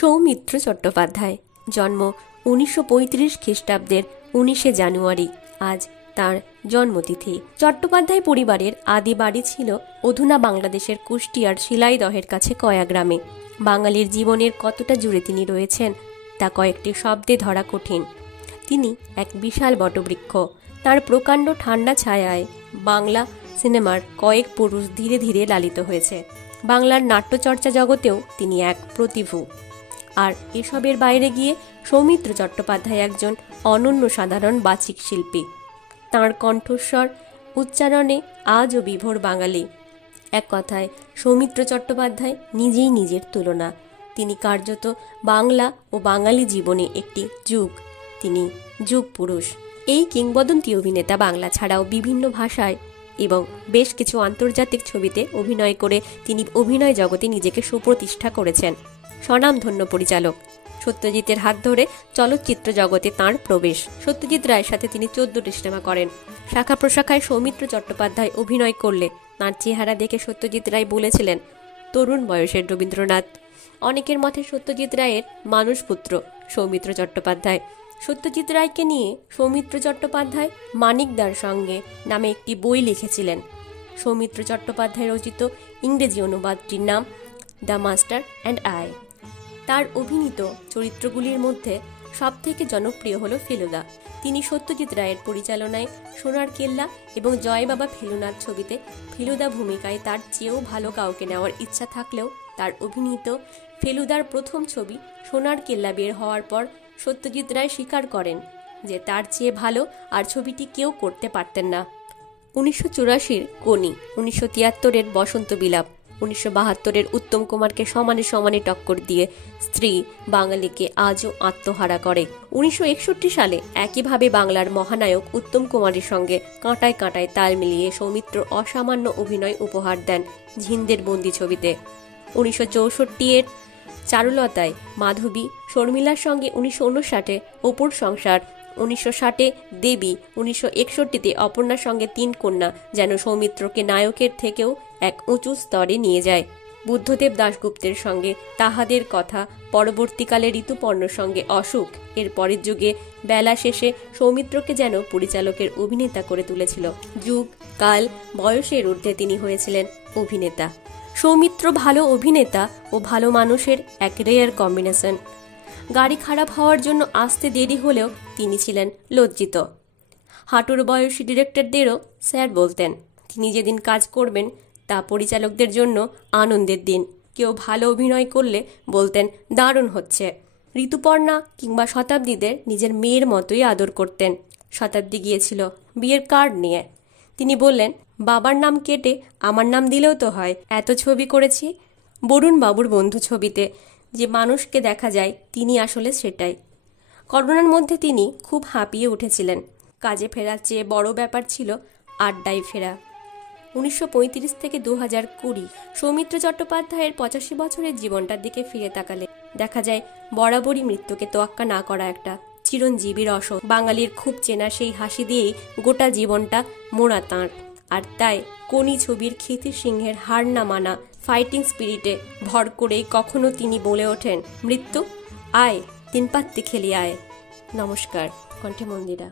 সৌমিত্র চট্টোপাধ্যায় জন্ম 1935 খ্রিস্টাব্দের 19শে জানুয়ারি। আজ তার জন্মতিথি। চট্টোপাধ্যায় পরিবারের আদি বাড়ি ছিল অধুনা বাংলাদেশের কুষ্টিয়ার শিলাইদহের কাছে কয়া গ্রামে। বাঙালির জীবনের কতটা জুড়ে তিনি রয়েছেন তা কয়েকটি শব্দে ধরা কঠিন। তিনি এক বিশাল বটবৃক্ষ। তার প্রকাণ্ড ঠান্ডা ছায়ায় বাংলা সিনেমার কয়েক পুরুষ ধীরে ধীরে লালিত হয়েছে। বাংলার নাট্যচর্চা জগতেও তিনি এক প্রতিভূ। আর এসবের বাইরে গিয়ে সৌমিত্র চট্টোপাধ্যায় একজন অনন্য সাধারণ বাচিক শিল্পী। তাঁর কণ্ঠস্বর উচ্চারণে আজও বিভোর বাঙালি। এক কথায় সৌমিত্র চট্টোপাধ্যায় নিজেই নিজের তুলনা। তিনি কার্যত বাংলা ও বাঙালি জীবনে একটি যুগ। তিনি যুগ পুরুষ। এই কিংবদন্তি অভিনেতা বাংলা ছাড়াও বিভিন্ন ভাষায় এবং বেশ কিছু আন্তর্জাতিক ছবিতে অভিনয় করে তিনি অভিনয় জগতে নিজেকে সুপ্রতিষ্ঠা করেছেন। স্বনামধন্য পরিচালক সত্যজিতের হাত ধরে চলচ্চিত্র জগতে তাঁর প্রবেশ। সত্যজিৎ রায়ের সাথে তিনি 14টি সিনেমা করেন। শাখা প্রশাখায় সৌমিত্র চট্টোপাধ্যায় অভিনয় করলে তাঁর চেহারা দেখে সত্যজিৎ রায় বলেছিলেন, তরুণ বয়সের রবীন্দ্রনাথ। অনেকের মতে সত্যজিৎ রায়ের মানুষপুত্র সৌমিত্র চট্টোপাধ্যায়। সত্যজিৎ রায়কে নিয়ে সৌমিত্র চট্টোপাধ্যায় মানিকদার সঙ্গে নামে একটি বই লিখেছিলেন। সৌমিত্র চট্টোপাধ্যায় রচিত ইংরেজি অনুবাদটির নাম দ্য মাস্টার অ্যান্ড আই। তার অভিনীত চরিত্রগুলির মধ্যে সবথেকে জনপ্রিয় হল ফেলুদা। তিনি সত্যজিৎ রায়ের পরিচালনায় সোনার কেল্লা এবং জয় বাবা ফেলুনার ছবিতে ফেলুদা ভূমিকায় তার চেয়েও ভালো কাউকে নেওয়ার ইচ্ছা থাকলেও তার অভিনীত ফেলুদার প্রথম ছবি সোনার কেল্লা বের হওয়ার পর সত্যজিৎ রায় স্বীকার করেন যে তার চেয়ে ভালো আর ছবিটি কেউ করতে পারতেন না। 1984-র কোনি, 1973-এর বসন্ত বিলাপ, 1972-এর উত্তম কুমারকে সমানে সমানে টক্কর দিয়ে স্ত্রী বাঙালিকে আজও আত্মহারা করে। 1961 সালে একইভাবে বাংলার মহানায়ক উত্তম কুমারের সঙ্গে কাঁটায় কাঁটায় তাল মিলিয়ে সৌমিত্র অসামান্য অভিনয় উপহার দেন ঝিন্দের বন্দি ছবিতে। 1964-এর চারুলতায় মাধবী, শর্মিলার সঙ্গে 1959-এ অপুর সংসার, 1960-এ দেবী, 1961-তে অপর্ণার সঙ্গে 3 কন্যা যেন সৌমিত্রকে নায়কের থেকেও এক উঁচু স্তরে নিয়ে যায়। বুদ্ধদেব দাশগুপ্তের সঙ্গে তাহাদের কথা, পরবর্তীকালে ঋতুপর্ণর সঙ্গে অসুখ, এর পরের যুগে বেলা শেষে সৌমিত্রকে যেন পরিচালকের অভিনেতা করে তুলেছিল। যুগ, কাল, বয়সের ঊর্ধ্বে তিনি হয়েছিলেন অভিনেতা। সৌমিত্র ভালো অভিনেতা ও ভালো মানুষের এক রেয়ার কম্বিনেশন। গাড়ি খারাপ হওয়ার জন্য আসতে দেরি হলেও তিনি ছিলেন লজ্জিত। হাঁটুর বয়সী ডিরেক্টরদেরও স্যার বলতেন। তিনি যেদিন কাজ করবেন তা পরিচালকদের জন্য আনন্দের দিন। কেউ ভালো অভিনয় করলে বলতেন, দারুণ হচ্ছে। ঋতুপর্ণা কিংবা শতাব্দীদের নিজের মেয়ের মতোই আদর করতেন। শতাব্দী গিয়েছিল বিয়ের কার্ড নিয়ে। তিনি বললেন, বাবার নাম কেটে আমার নাম দিলেও তো হয়, এত ছবি করেছি। বরুণ বাবুর বন্ধু ছবিতে যে মানুষকে দেখা যায় তিনি আসলে সেটাই। করোনার মধ্যে তিনি খুব হাঁপিয়ে উঠেছিলেন। কাজে ফেরার চেয়ে বড় ব্যাপার ছিল আড্ডায় ফেরা। 1935 থেকে 2020 সৌমিত্র চট্টোপাধ্যায়ের 85 বছরের জীবনটার দিকে ফিরে তাকালে দেখা যায় বরাবরই মৃত্যুকে তোয়াক্কা না করা একটা চিরঞ্জীবী রসদ। বাঙালির খুব চেনা সেই হাসি দিয়েই গোটা জীবনটা মোড়া তাঁর। আর তাই কোনি ছবির খ্যাতি সিংহের হার না মানা ফাইটিং স্পিরিটে ভর করেই কখনো তিনি বলে ওঠেন, মৃত্যু আয়, তিন পাত্তি খেলি আয়। নমস্কার। কণ্ঠে মন্দিরা।